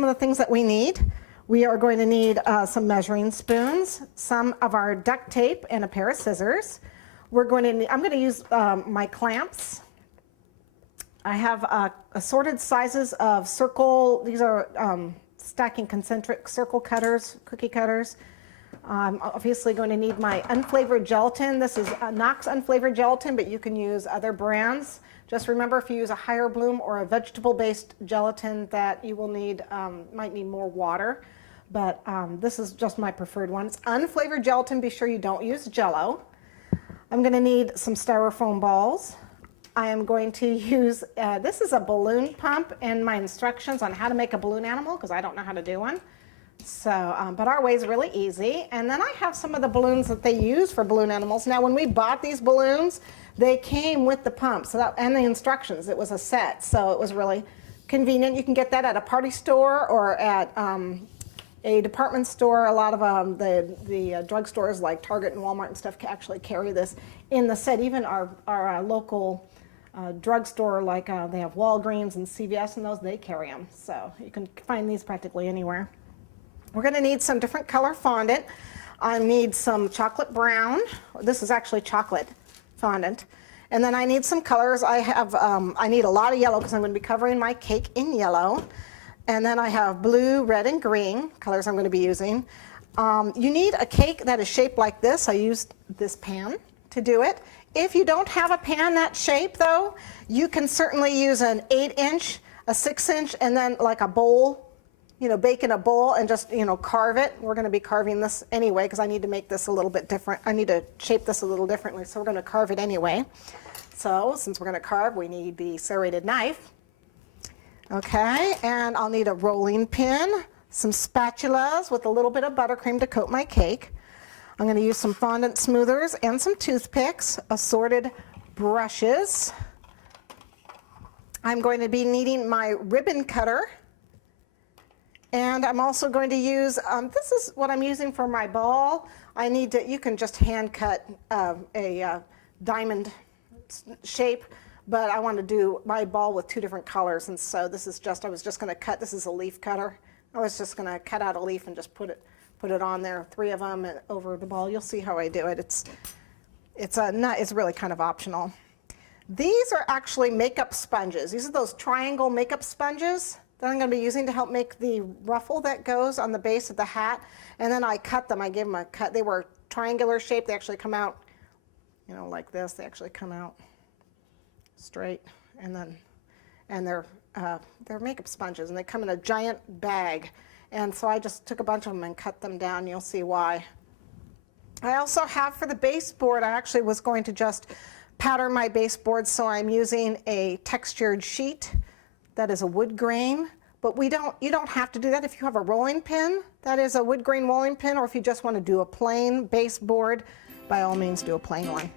some of the things that we need. We are going to need some measuring spoons, some of our duct tape, and a pair of scissors. I'm going to use my clamps. I have assorted sizes of circle. These are stacking concentric circle cutters, cookie cutters. I'm obviously going to need my unflavored gelatin. This is Knox unflavored gelatin, but you can use other brands. Just remember, if you use a higher bloom or a vegetable-based gelatin, that you will need, might need more water. But this is just my preferred one. It's unflavored gelatin. Be sure you don't use Jell-O. I'm going to need some styrofoam balls. I am going to use, this is a balloon pump in my instructions on how to make a balloon animal, because I don't know how to do one. So, but our way is really easy. And then I have some of the balloons that they use for balloon animals. Now, when we bought these balloons, they came with the pump and the instructions. It was a set, so it was really convenient. You can get that at a party store or at a department store. A lot of the drugstores like Target and Walmart and stuff actually carry this in the set. Even our local drugstore, like they have Walgreens and CVS and those, they carry them. So you can find these practically anywhere. We're going to need some different color fondant. I need some chocolate brown. This is actually chocolate fondant. And then I need some colors. I need a lot of yellow because I'm going to be covering my cake in yellow. And then I have blue, red, and green colors I'm going to be using. You need a cake that is shaped like this. I used this pan to do it. If you don't have a pan that shape, though, you can certainly use an 8-inch, a 6-inch, and then like a bowl, bake in a bowl and just, carve it. We're going to be carving this anyway because I need to make this a little bit different. I need to shape this a little differently, so we're going to carve it anyway. So since we're going to carve, we need the serrated knife. Okay, and I'll need a rolling pin, some spatulas with a little bit of buttercream to coat my cake. I'm going to use some fondant smoothers and some toothpicks, assorted brushes. I'm going to be needing my ribbon cutter. And I'm also going to use, this is what I'm using for my ball. You can just hand cut a diamond shape, but I want to do my ball with 2 different colors. And so this is I was just going to cut, this is a leaf cutter. I was just going to cut out a leaf and just put it on there, 3 of them over the ball. You'll see how I do it. It's really kind of optional. These are actually makeup sponges. These are those triangle makeup sponges that I'm going to be using to help make the ruffle that goes on the base of the hat. And then I cut them. I gave them a cut. They were triangular shape. They actually come out, like this. They actually come out straight. And they're makeup sponges, and they come in a giant bag. And so I just took a bunch of them and cut them down. You'll see why. I also have for the baseboard, I actually was going to just pattern my baseboard, so I'm using a textured sheet that is a wood grain, but you don't have to do that. If you have a rolling pin, that is a wood grain rolling pin, or if you just want to do a plain baseboard, by all means do a plain one.